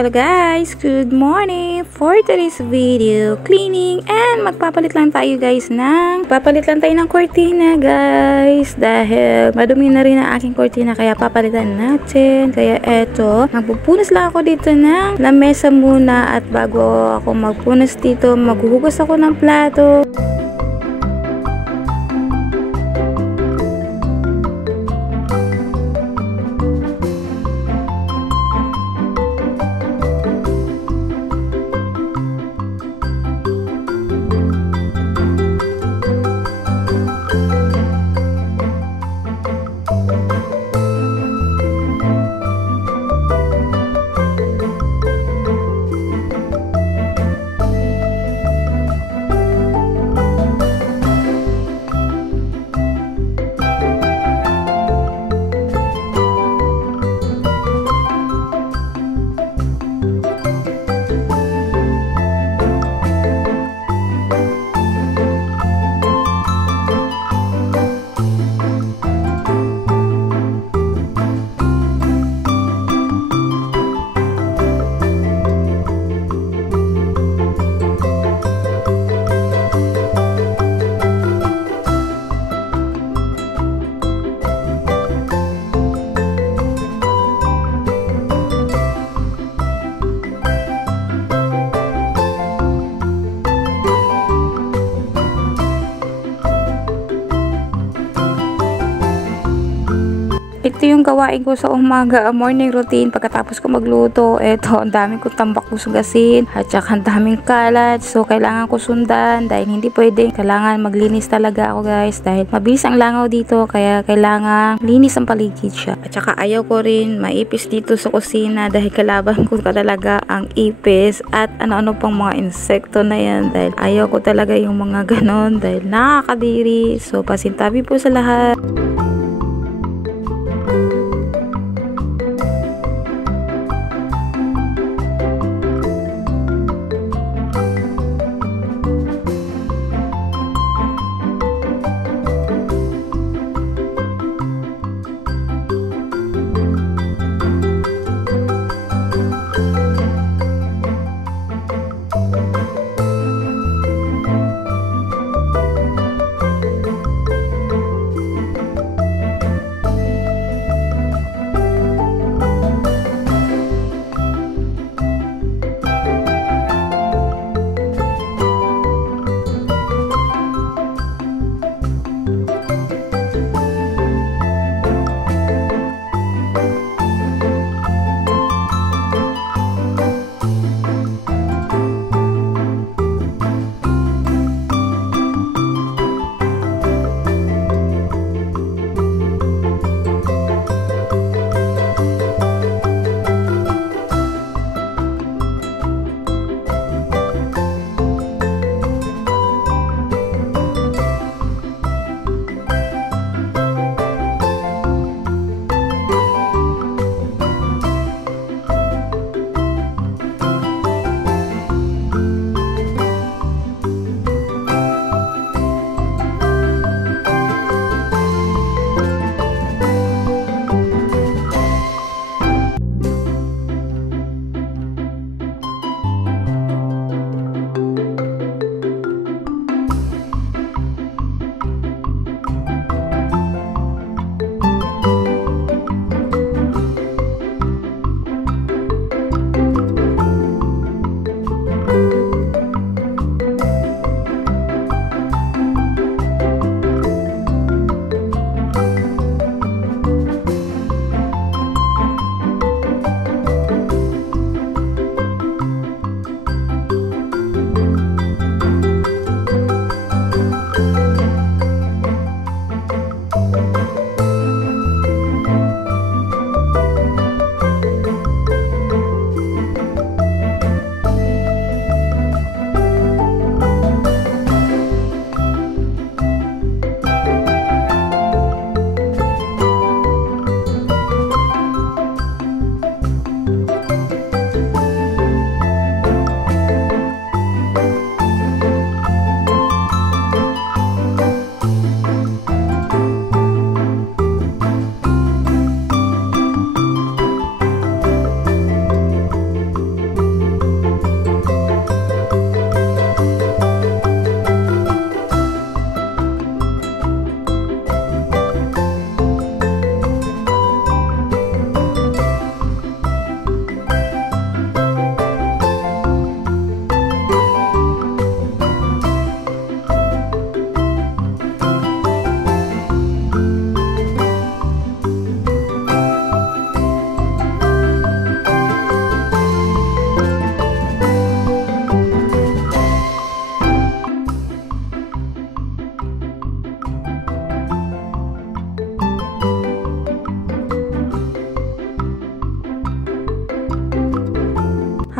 Hello guys! Good morning! For today's video, cleaning and magpapalit lang tayo guys ng cortina guys dahil madumi na rin ang aking cortina kaya papalitan natin. Kaya eto, magpupunas lang ako dito ng lamesa muna at bago ako magpunas dito, maghuhugas ako ng plato. Ito yung gawain ko sa umaga, morning routine. Pagkatapos ko magluto, eto, ang daming kong tambak gusugasin at saka ang daming kalat. So, kailangan ko sundan dahil hindi pwede. Kailangan maglinis talaga ako guys dahil mabilis ang langaw dito kaya kailangan linis ang paligid siya. At saka ayaw ko rin maipis dito sa kusina dahil kalaban ko talaga ang ipis at ano-ano pang mga insekto na yan dahil ayaw ko talaga yung mga ganon dahil nakakadiri. So, pasintabi po sa lahat.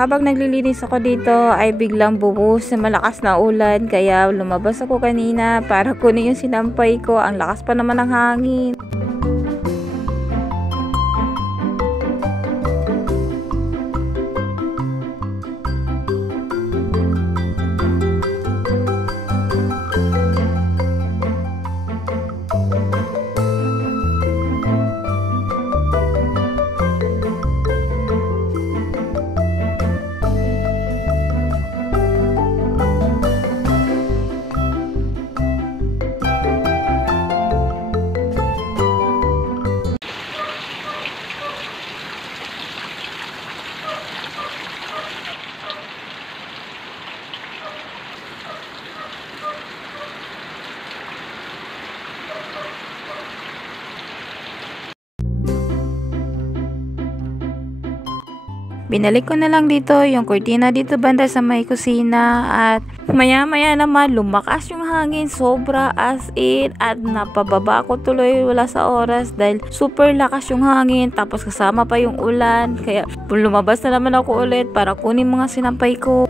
Habang naglilinis ako dito ay biglang bumuhos na malakas na ulan kaya lumabas ako kanina para kunin yung sinampay ko. Ang lakas pa naman ng hangin. Binalik ko na lang dito yung kurtina dito banda sa may kusina at maya naman lumakas yung hangin sobra as in at napababa ko tuloy wala sa oras dahil super lakas yung hangin tapos kasama pa yung ulan kaya lumabas na naman ako ulit para kunin mga sinampay ko.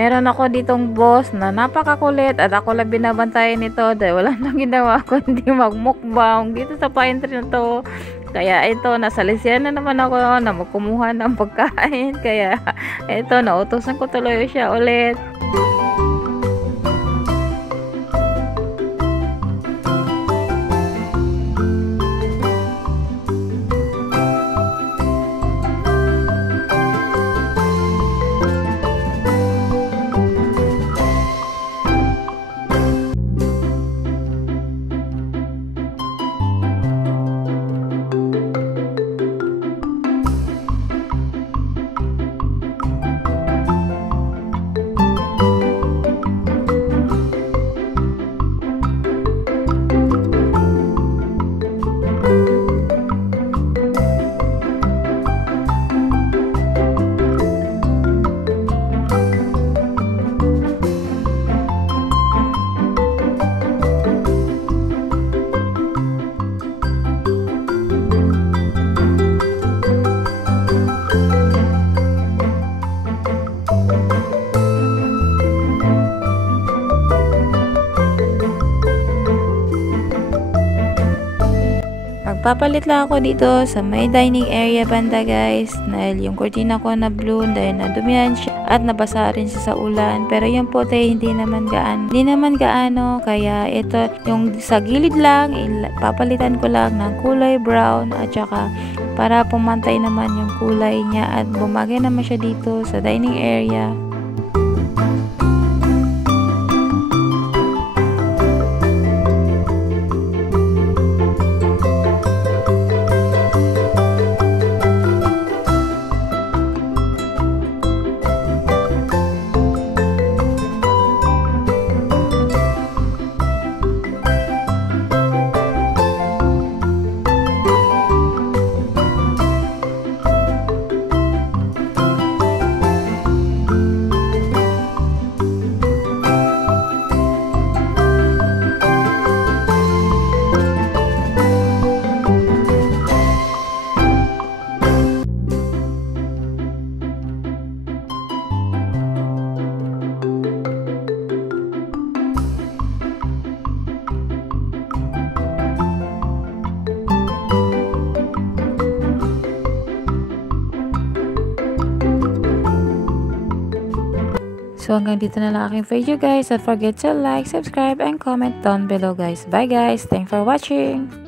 Meron ako ditong boss na napakakulit at ako lang binabantayan nito dahil wala nang ginawa kundi magmukbang dito sa pantry na to. Kaya ito, nasalisiyan na naman ako na magkumuha ng pagkain. Kaya ito, nautusan ko tuloy siya ulit. Magpapalit lang ako dito sa may dining area banda guys dahil yung cortina ko na blue dahil nadumihan siya at nabasa rin siya sa ulan pero yung puti hindi naman gaano kaya ito yung sa gilid lang papalitan ko lang ng kulay brown at saka para pumantay naman yung kulay niya at bumagay naman siya dito sa dining area. So hanggang dito na lang aking video guys. Don't forget to like, subscribe, and comment down below guys. Bye guys. Thanks for watching.